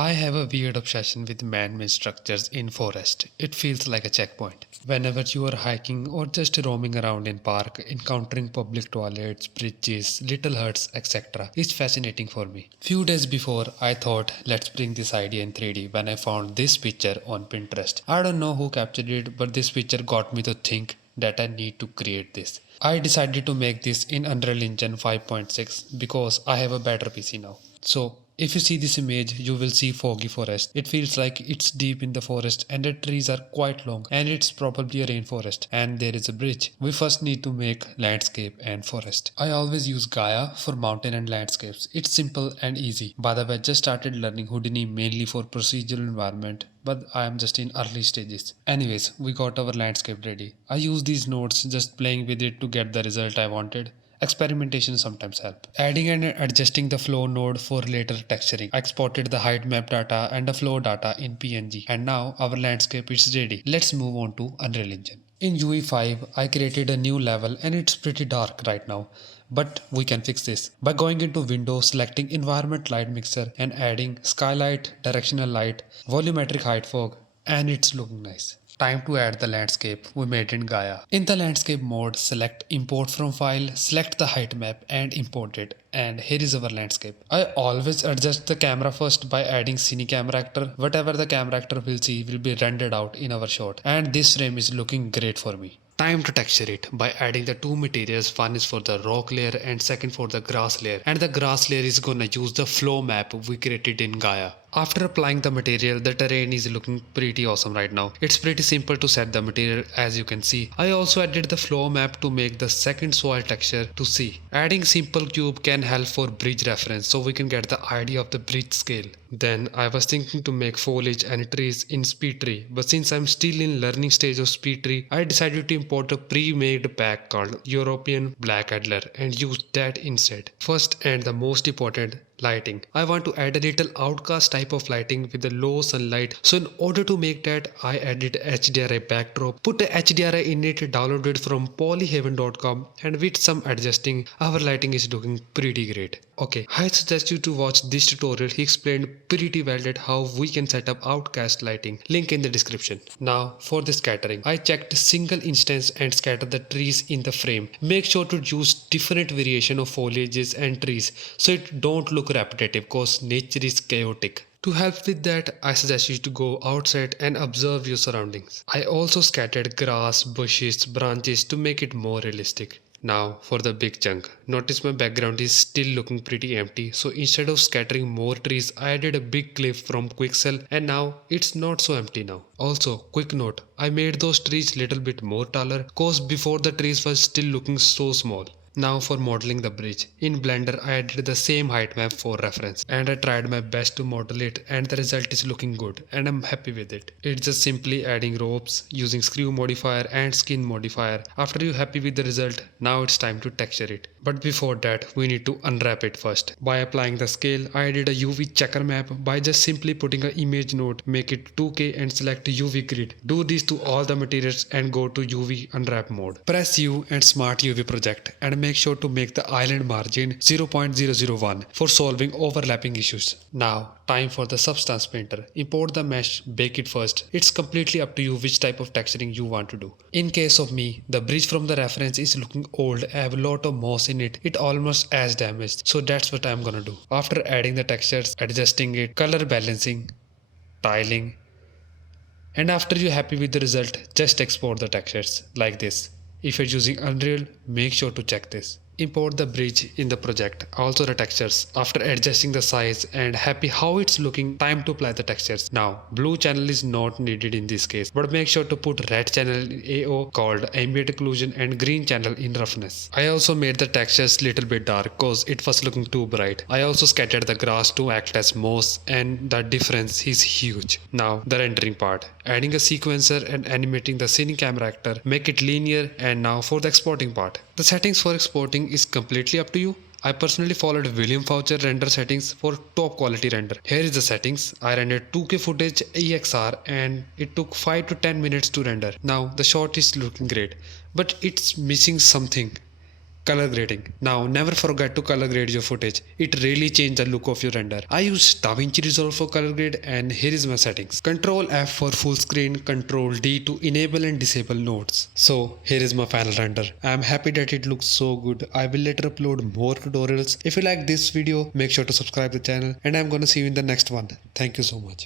I have a weird obsession with man-made structures in forest. It feels like a checkpoint. Whenever you are hiking or just roaming around in park, encountering public toilets, bridges, little huts, etc. is fascinating for me. Few days before, I thought, let's bring this idea in 3D when I found this picture on Pinterest. I don't know who captured it, but this picture got me to think that I need to create this. I decided to make this in Unreal Engine 5.6 because I have a better PC now. So, if you see this image, you will see foggy forest. It feels like it's deep in the forest and the trees are quite long and it's probably a rainforest and there is a bridge. We first need to make landscape and forest. I always use Gaia for mountain and landscapes. It's simple and easy. By the way, I just started learning Houdini mainly for procedural environment, but I am just in early stages. Anyways, we got our landscape ready. I use these nodes just playing with it to get the result I wanted. Experimentation sometimes help. Adding and adjusting the flow node for later texturing. I exported the height map data and the flow data in PNG and now our landscape is ready. Let's move on to Unreal Engine. In UE5, I created a new level and it's pretty dark right now. But we can fix this by going into Windows, selecting Environment Light Mixer and adding Skylight, Directional Light, Volumetric Height Fog, and it's looking nice. Time to add the landscape we made in Gaia. In the landscape mode, select import from file, select the height map and import it. And here is our landscape. I always adjust the camera first by adding Cine Camera Actor. Whatever the camera actor will see will be rendered out in our shot. And this frame is looking great for me. Time to texture it by adding the two materials. One is for the rock layer and second for the grass layer. And the grass layer is gonna use the flow map we created in Gaia. After applying the material, the terrain is looking pretty awesome right now. It's pretty simple to set the material as you can see. I also added the flow map to make the second soil texture to see. Adding simple cube can help for bridge reference so we can get the idea of the bridge scale. Then I was thinking to make foliage and trees in SpeedTree, but since I'm still in learning stage of SpeedTree, I decided to import a pre-made pack called European Black Adler and use that instead. First and the most important, lighting. I want to add a little outcast type of lighting with the low sunlight. So in order to make that, I added HDRI backdrop, put the HDRI in it, downloaded from polyhaven.com, and with some adjusting, our lighting is looking pretty great. Okay, I suggest you to watch this tutorial. He explained pretty well that how we can set up outcast lighting. Link in the description. Now for the scattering, I checked single instance and scattered the trees in the frame. Make sure to use different variation of foliages and trees so it don't look repetitive cause nature is chaotic. To help with that, I suggest you to go outside and observe your surroundings. I also scattered grass, bushes, branches to make it more realistic. Now for the big chunk. Notice my background is still looking pretty empty, so instead of scattering more trees, I added a big cliff from Quixel and now it's not so empty now. Also, quick note, I made those trees little bit more taller cause before the trees was still looking so small. Now for modeling the bridge. In Blender I added the same height map for reference and I tried my best to model it and the result is looking good and I'm happy with it. It's just simply adding ropes using screw modifier and skin modifier. After you're happy with the result, now it's time to texture it. But before that we need to unwrap it first. By applying the scale, I did a UV checker map by just simply putting an image node, make it 2K and select UV grid. Do this to all the materials and go to UV unwrap mode. Press U and Smart UV project and make sure to make the island margin 0.001 for solving overlapping issues. Now, time for the substance painter. Import the mesh, bake it first. It's completely up to you which type of texturing you want to do. In case of me, the bridge from the reference is looking old. I have a lot of moss in it. It almost as damaged. So that's what I'm gonna do. After adding the textures, adjusting it, color balancing, tiling, and after you're happy with the result, just export the textures like this. If you're using Unreal, make sure to check this. Import the bridge in the project, also the textures. After adjusting the size and happy how it's looking, time to apply the textures. Now, blue channel is not needed in this case, but make sure to put red channel in AO called ambient occlusion and green channel in roughness. I also made the textures little bit dark cause it was looking too bright. I also scattered the grass to act as moss and the difference is huge. Now, the rendering part. Adding a sequencer and animating the Cine Camera Actor, make it linear, and now for the exporting part. The settings for exporting is completely up to you. I personally followed William Foucher render settings for top quality render. Here is the settings. I rendered 2K footage EXR and it took 5 to 10 minutes to render. Now the shot is looking great, but it's missing something. Color grading. Now never forget to color grade your footage. It really changes the look of your render. I use DaVinci Resolve for color grade, and here is my settings. Control F for full screen, Control D to enable and disable nodes. So here is my final render. I am happy that it looks so good. I will later upload more tutorials. If you like this video, make sure to subscribe the channel, and I'm gonna see you in the next one. Thank you so much.